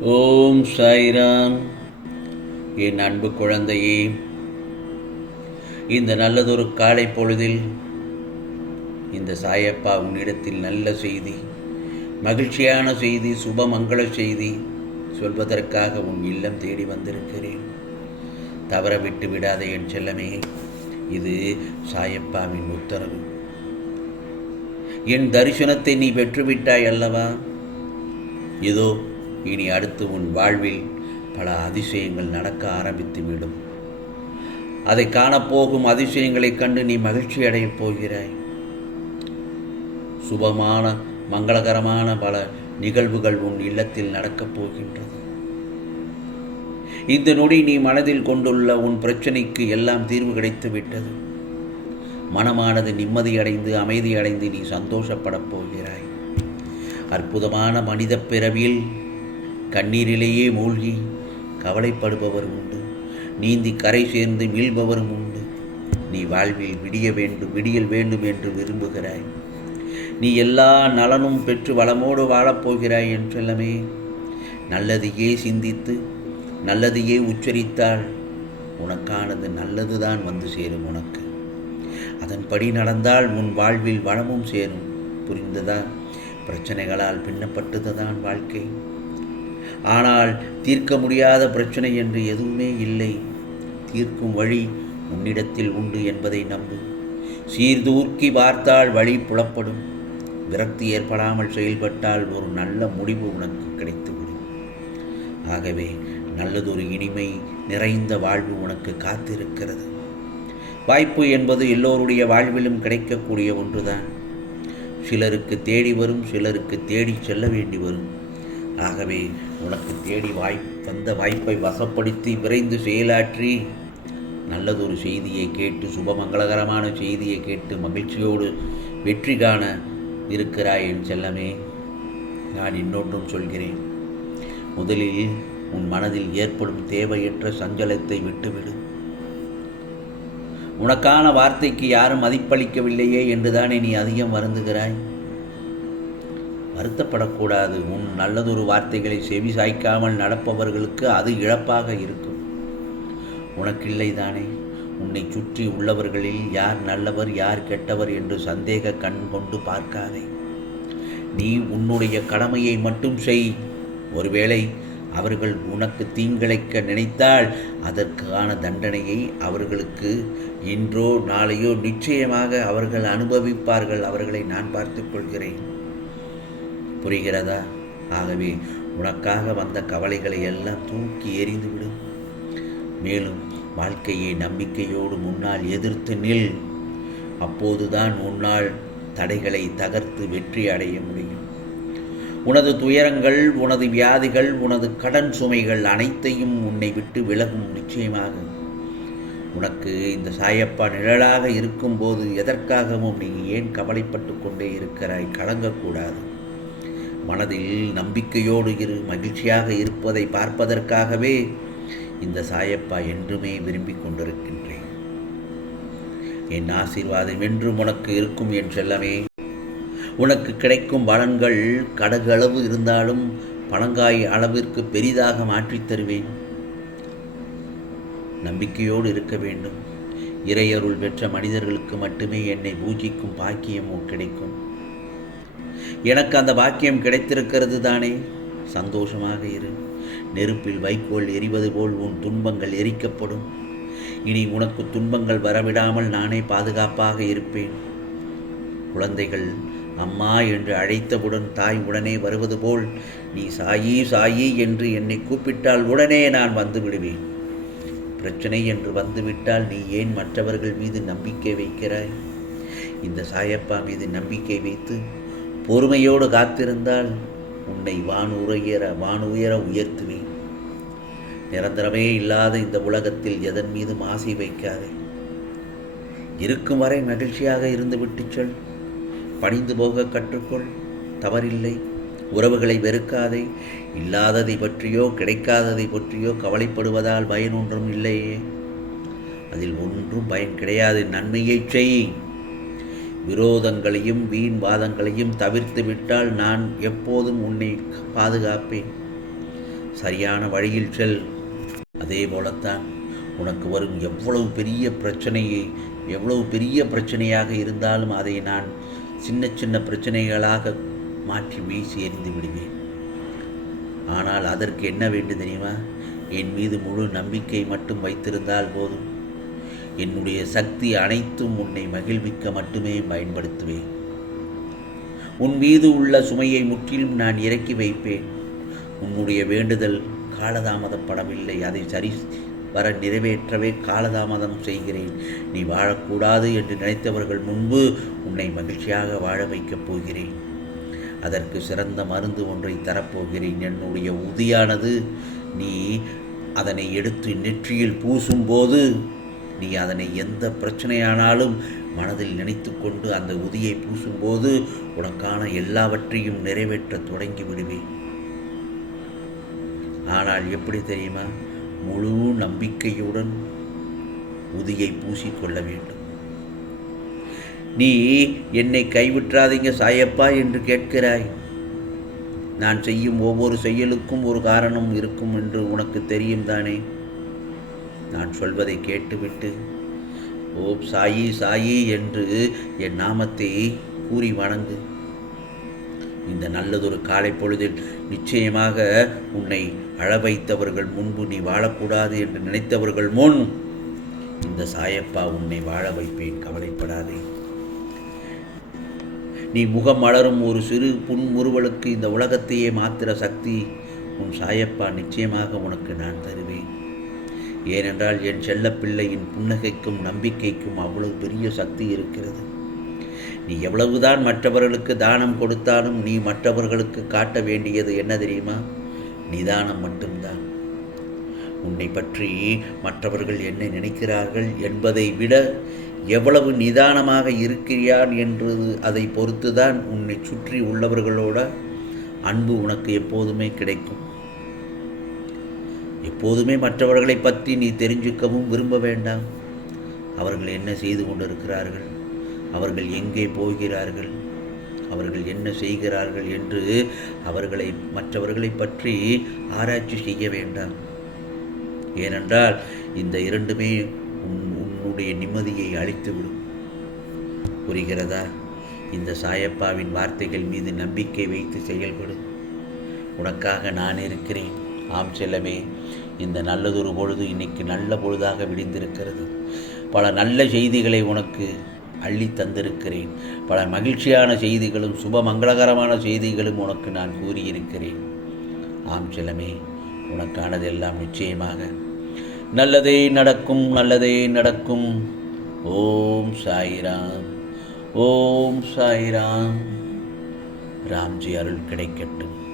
ஓம் சாய்ராம். என் அன்பு குழந்தையே இந்த நல்லதொரு காலை பொழுதில் இந்த சாயப்பா உன்னிடத்தில் நல்ல செய்தி மகிழ்ச்சியான செய்தி சுபமங்கள செய்தி சொல்வதற்காக உன் இல்லம் தேடி வந்திருக்கிறேன். தவற விட்டு விடாத என் செல்லமே இது சாயப்பாவின் உத்தரவு. என் தரிசனத்தை நீ பெற்றுவிட்டாய் அல்லவா? இதோ இனி அடுத்து உன் வாழ்வில் பல அதிசயங்கள் நடக்க ஆரம்பித்து விடும். அதை காணப்போகும் அதிசயங்களைக் கண்டு நீ மகிழ்ச்சி அடையப் போகிறாய். சுபமான மங்களகரமான பல நிகழ்வுகள் உன் இல்லத்தில் நடக்கப் போகின்றது. இந்த நொடி நீ மனதில் கொண்டுள்ள உன் பிரச்சனைக்கு எல்லாம் தீர்வு கிடைத்து விட்டது. மனமானது நிம்மதியடைந்து அமைதியடைந்து நீ சந்தோஷப்படப் போகிறாய். அற்புதமான மனித பிறவியில் கண்ணீரிலேயே மூழ்கி கவலைப்படுபவரும் உண்டு. நீந்தி கரை சேர்ந்து மீள்பவரும் உண்டு. நீ வாழ்வில் விடிய வேண்டும் விடியல் வேண்டும் என்று விரும்புகிறாய். நீ எல்லா நலனும் பெற்று வளமோடு வாழப்போகிறாய் என்றெல்லாமே. நல்லதையே சிந்தித்து நல்லதையே உச்சரித்தால் உனக்கானது நல்லதுதான் வந்து சேரும் உனக்கு. அதன்படி நடந்தால் உன் வாழ்வில் வளமும் சேரும். புரிந்ததா? பிரச்சனைகளால் பின்னப்பட்டதுதான் வாழ்க்கை. ஆனால் தீர்க்க முடியாத பிரச்சனை என்று எதுவுமே இல்லை. தீர்க்கும் வழி உன்னிடத்தில் உண்டு என்பதை நம்பு. சீர்தூர்க்கி பார்த்தால் வழி புலப்படும். விரக்தி ஏற்படாமல் செயல்பட்டால் ஒரு நல்ல முடிவு உனக்கு கிடைத்துவிடும். ஆகவே நல்லதொரு இனிமை நிறைந்த வாழ்வு உனக்கு காத்திருக்கிறது. வாய்ப்பு என்பது எல்லோருடைய வாழ்விலும் கிடைக்கக்கூடிய ஒன்றுதான். சிலருக்கு தேடி வரும் சிலருக்கு தேடி செல்ல வேண்டி வரும். ஆகவே உனக்கு தேடி வாய் வந்த வாய்ப்பை வசப்படுத்தி விரைந்து செயலாற்றி. நல்லதொரு செய்தியை கேட்டு சுபமங்களகரமான செய்தியை கேட்டு மகிழ்ச்சியோடு வெற்றி காண இருக்கிறாய் என் செல்லமே. நான் இன்னொன்றும் சொல்கிறேன். முதலில் உன் மனதில் ஏற்படும் தேவையற்ற சஞ்சலத்தை விட்டுவிடு. உனக்கான வார்த்தைக்கு யாரும் மதிப்பளிக்கவில்லையே என்றுதானே நீ அதிகம் வருந்துகிறாய்? வருத்தப்படக்கூடாது. உன் நல்லதொரு வார்த்தைகளை செவி சாய்க்காமல் நடப்பவர்களுக்கு அது இழப்பாக இருக்கும். உனக்கில்லை தானே? உன்னை சுற்றி உள்ளவர்களில் யார் நல்லவர் யார் கெட்டவர் என்று சந்தேக கண் கொண்டு பார்க்காதே. நீ உன்னுடைய கடமையை மட்டும் செய். ஒருவேளை அவர்கள் உனக்கு தீங்கிழைக்க நினைத்தால் அதற்கான தண்டனையை அவர்களுக்கு இன்றோ நாளையோ நிச்சயமாக அவர்கள் அனுபவிப்பார்கள். அவர்களை நான் பார்த்துக் கொள்கிறேன். புரிகிறதா? ஆகவே உனக்காக வந்த கவலைகளை எல்லாம் தூக்கி எறிந்துவிடும் மேலும் வாழ்க்கையை நம்பிக்கையோடு முன்னால் எதிர்த்து நில். அப்போதுதான் உன்னால் தடைகளை தகர்த்து வெற்றி அடைய முடியும். உனது துயரங்கள் உனது வியாதிகள் உனது கடன் சுமைகள் அனைத்தையும் உன்னை விட்டு விலகும் நிச்சயமாக. உனக்கு இந்த சாயப்பா நிழலாக இருக்கும்போது எதற்காகவும் நீ ஏன் கவலைப்பட்டு கொண்டே இருக்கிறாய்? கலங்கக்கூடாது. மனதில் நம்பிக்கையோடு இரு மகிழ்ச்சியாக இருப்பதை பார்ப்பதற்காகவே இந்த சாயப்பா என்றுமே விரும்பி கொண்டிருக்கின்றேன். என் ஆசீர்வாதம் என்றும் உனக்கு இருக்கும் என் செல்லமே உனக்கு கிடைக்கும் பலன்கள் கடகளவு இருந்தாலும் பழங்காய் அளவிற்கு பெரிதாக மாற்றித் தருவேன். நம்பிக்கையோடு இருக்க வேண்டும். இறையருள் பெற்ற மனிதர்களுக்கு மட்டுமே என்னை பூஜிக்கும் பாக்கியமும் கிடைக்கும். எனக்கு அந்த பாக்கியம் கிடைத்திருக்கிறது தானே? சந்தோஷமாக இரு. நெருப்பில் வைக்கோல் எரிவது போல் உன் துன்பங்கள் எரிக்கப்படும். இனி உனக்கு துன்பங்கள் வரவிடாமல் நானே பாதுகாப்பாக இருப்பேன். குழந்தைகள் அம்மா என்று அழைத்தவுடன் தாய் உடனே வருவது போல் நீ சாயி சாயி என்று என்னை கூப்பிட்டால் உடனே நான் வந்து விடுவேன். பிரச்சனை என்று வந்துவிட்டால் நீ ஏன் மற்றவர்கள் மீது நம்பிக்கை வைக்கிறாய்? இந்த சாயப்பா மீது நம்பிக்கை வைத்து பொறுமையோடு காத்திருந்தால் உன்னை வானுயர வானுயர உயர்த்துவேன். நிரந்தரமே இல்லாத இந்த உலகத்தில் எதன் மீதும் ஆசை வைக்காதே. இருக்கும் வரை மகிழ்ச்சியாக இருந்துவிட்டு சொல். பணிந்து போக கற்றுக்கொள். தவறில்லை. உறவுகளை வெறுக்காதே. இல்லாததை பற்றியோ கிடைக்காததை பற்றியோ கவலைப்படுவதால் பயன் ஒன்றும் இல்லையே. அதில் ஒன்றும் பயன் கிடையாது. நன்மையைச் செய். விரோதங்களையும் வீண் வாதங்களையும் தவிர்த்து விட்டால் நான் எப்போதும் உன்னை பாதுகாப்பேன். சரியான வழியில் செல். அதே போலத்தான் உனக்கு வரும் எவ்வளவு பெரிய பிரச்சனையை எவ்வளவு பெரிய பிரச்சனையாக இருந்தாலும் அதை நான் சின்ன சின்ன பிரச்சனைகளாக மாற்றி வீசி எறிந்து விடுவேன். ஆனால் அதற்கு என்ன வேண்டும் தெரியுமா? என் மீது முழு நம்பிக்கை மட்டும் வைத்திருந்தால் போதும். என்னுடைய சக்தி அனைத்தும் உன்னை மகிழ்விக்க மட்டுமே பயன்படுத்துவேன். உன் மீது உள்ள சுமையை முற்றிலும் நான் இறக்கி வைப்பேன். உன்னுடைய வேண்டுதல் காலதாமதப்படவில்லை. அதை சரி வர நிறைவேற்றவே காலதாமதம் செய்கிறேன். நீ வாழக்கூடாது என்று நினைத்தவர்கள் முன்பு உன்னை மகிழ்ச்சியாக வாழ வைக்கப் போகிறேன். அதற்கு சிறந்த மருந்து ஒன்றை தரப்போகிறேன். என்னுடைய உதியானது நீ அதனை எடுத்து நெற்றியில் பூசும்போது நீ அதனை எந்த பிரச்சனையானாலும் மனதில் நினைத்து கொண்டு அந்த உதியை பூசும்போது உனக்கான எல்லாவற்றையும் நிறைவேற்ற தொடங்கி விடுவேன். ஆனால் எப்படி தெரியுமா? முழு நம்பிக்கையுடன் உதியை பூசிக்கொள்ள வேண்டும். நீ என்னை கைவிற்றாதீங்க சாயப்பா என்று கேட்கிறாய். நான் செய்யும் ஒவ்வொரு செயலுக்கும் ஒரு காரணம் இருக்கும் என்று உனக்கு தெரியும் தானே? நான் சொல்வதை கேட்டுவிட்டு ஓம் சாயி சாயி என்று என் நாமத்தை கூறி வணங்கு. இந்த நல்லதொரு காலை பொழுதில் நிச்சயமாக உன்னை அழ வைத்தவர்கள் முன்பு நீ வாழக்கூடாது என்று நினைத்தவர்கள் முன் இந்த சாயப்பா உன்னை வாழ வைப்பேன் கவலைப்படாதே. நீ முகம் மலரும் ஒரு சிறு புன்முறுவலுக்கு இந்த உலகத்தையே மாத்திர சக்தி உன் சாயப்பா நிச்சயமாக உனக்கு நான் தருவேன். ஏனென்றால் என் செல்லப்பிள்ளையின் புன்னகைக்கும் நம்பிக்கைக்கும் அவ்வளவு பெரிய சக்தி இருக்கிறது. நீ எவ்வளவுதான் மற்றவர்களுக்கு தானம் கொடுத்தாலும் நீ மற்றவர்களுக்கு காட்ட வேண்டியது என்ன தெரியுமா? நிதானம் மட்டும்தான். உன்னை பற்றி மற்றவர்கள் என்ன நினைக்கிறார்கள் என்பதை விட எவ்வளவு நிதானமாக இருக்கிறான் என்றது அதை பொறுத்துதான் உன்னை சுற்றி உள்ளவர்களோட அன்பு உனக்கு எப்போதுமே கிடைக்கும். எப்போதுமே மற்றவர்களை பற்றி நீ தெரிஞ்சுக்கவும் விரும்ப வேண்டாம். அவர்கள் என்ன செய்து கொண்டிருக்கிறார்கள்? அவர்கள் எங்கே போகிறார்கள்? அவர்கள் என்ன செய்கிறார்கள் என்று அவர்களை மற்றவர்களை பற்றி ஆராய்ச்சி செய்ய வேண்டாம். ஏனென்றால் இந்த இரண்டுமே உன் உன்னுடைய நிம்மதியை அழித்துவிடும். புரிகிறதா? இந்த சாயப்பாவின் வார்த்தைகள் மீது நம்பிக்கை வைத்து செயல்படும் உனக்காக நான் இருக்கிறேன். ஆம் செல்லமே இந்த நல்லதொரு பொழுது இன்னைக்கு நல்ல பொழுதாக விடிந்திருக்கிறது. பல நல்ல செய்திகளை உனக்கு அள்ளி தந்திருக்கிறேன். பல மகிழ்ச்சியான செய்திகளும் சுப மங்களகரமான செய்திகளும் உனக்கு நான் கூறியிருக்கிறேன். ஆம் செல்லமே உனக்கானதெல்லாம் நிச்சயமாக. நல்லதே நடக்கும் நல்லதே நடக்கும். ஓம் சாய்ராம் ஓம் சாய்ராம். ராம்ஜி அருள் கிடைக்கட்டும்.